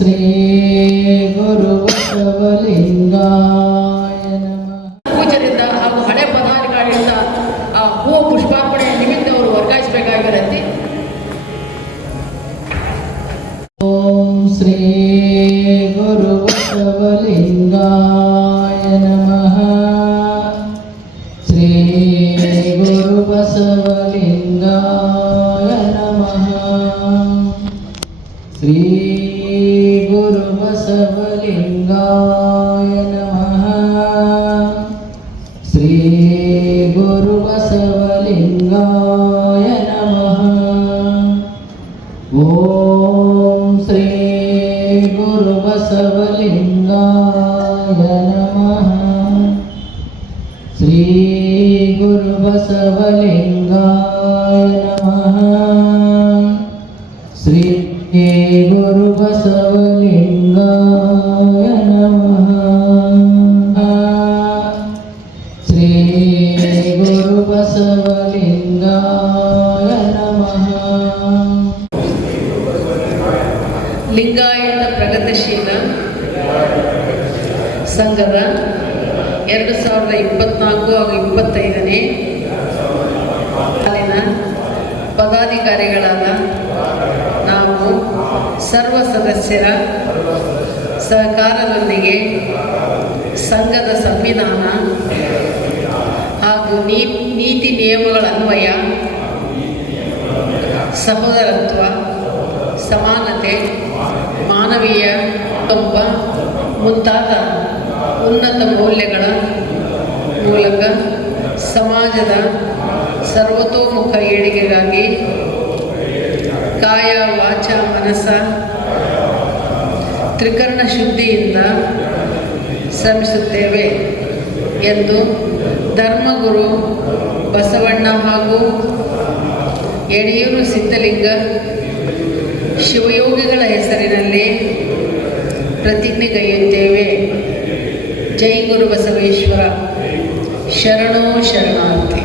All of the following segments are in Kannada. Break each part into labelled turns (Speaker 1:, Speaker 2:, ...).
Speaker 1: ಶ್ರೀ ಗುರು ಬಸವಲಿಂಗಾಯ ನಮಃ.
Speaker 2: ಪೂಜರಿಂದ ಹಾಗೂ ಹಳೆ ಪದಾಧಿಕಾರಿಯಿಂದ ಆ ಹೂ ಪುಷ್ಪಾರ್ಪಣೆ ನಿಮಿತ್ತ ಅವರು ವರ್ಗಾಯಿಸಬೇಕಾಗಿರುತ್ತೆ.
Speaker 1: ಓಂ ಶ್ರೀ ಗುರು ಬಸವಲಿಂಗಾಯ ನಮಃ. ಶ್ರೀ ಗುರು ಬಸವಲಿಂಗಾಯ ನಮಃ. ಶ್ರೀ लिङ्गाय नमः। ॐ श्री गुरुबसवलिङ्गाय नमः। श्री गुरुबसवलिङ्गाय नमः।
Speaker 2: श्री गुरुबसवलिङ्ग ಸಂಘದ ಎರಡು ಸಾವಿರದ ಇಪ್ಪತ್ನಾಲ್ಕು ಹಾಗೂ ಇಪ್ಪತ್ತೈದನೇ ಸಾಲಿನ ಪದಾಧಿಕಾರಿಗಳಾದ ನಾವು ಸರ್ವ ಸದಸ್ಯರ ಸಹಕಾರದೊಂದಿಗೆ ಸಂಘದ ಸಂವಿಧಾನ ಹಾಗೂ ನೀತಿ ನಿಯಮಗಳ ಅನ್ವಯ, ಸಹೋದರತ್ವ, ಸಮಾನತೆ, ಮಾನವೀಯ ಕಂಪ ಮುಂತಾದ ಉನ್ನತ ಮೌಲ್ಯಗಳ ಮೂಲಕ ಸಮಾಜದ ಸರ್ವತೋಮುಖ ಏಳಿಗೆಗಾಗಿ ಕಾಯ, ವಾಚ ಮನಸ ತ್ರಿಕರಣ ಶುದ್ಧಿಯಿಂದ ಶ್ರಮಿಸುತ್ತೇವೆ ಎಂದು ಧರ್ಮಗುರು ಬಸವಣ್ಣ ಹಾಗೂ ಯಡಿಯೂರು ಸಿದ್ಧಲಿಂಗ ಶಿವಯೋಗಿಗಳ ಹೆಸರಿನಲ್ಲಿ ಪ್ರತಿಜ್ಞೆಗೈಯುತ್ತೇವೆ. ಜೈ ಗುರು ಬಸವೇಶ್ವರ. ಶರಣೋ ಶರಣಾರ್ಥಿ.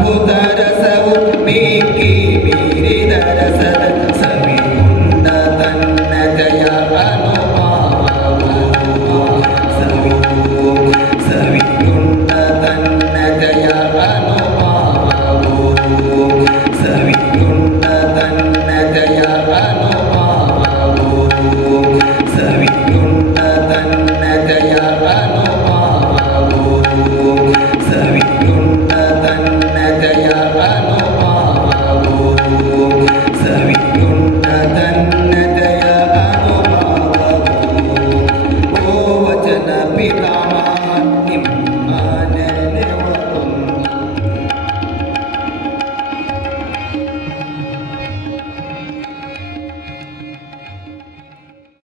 Speaker 3: മുതരസവും മേക്കേ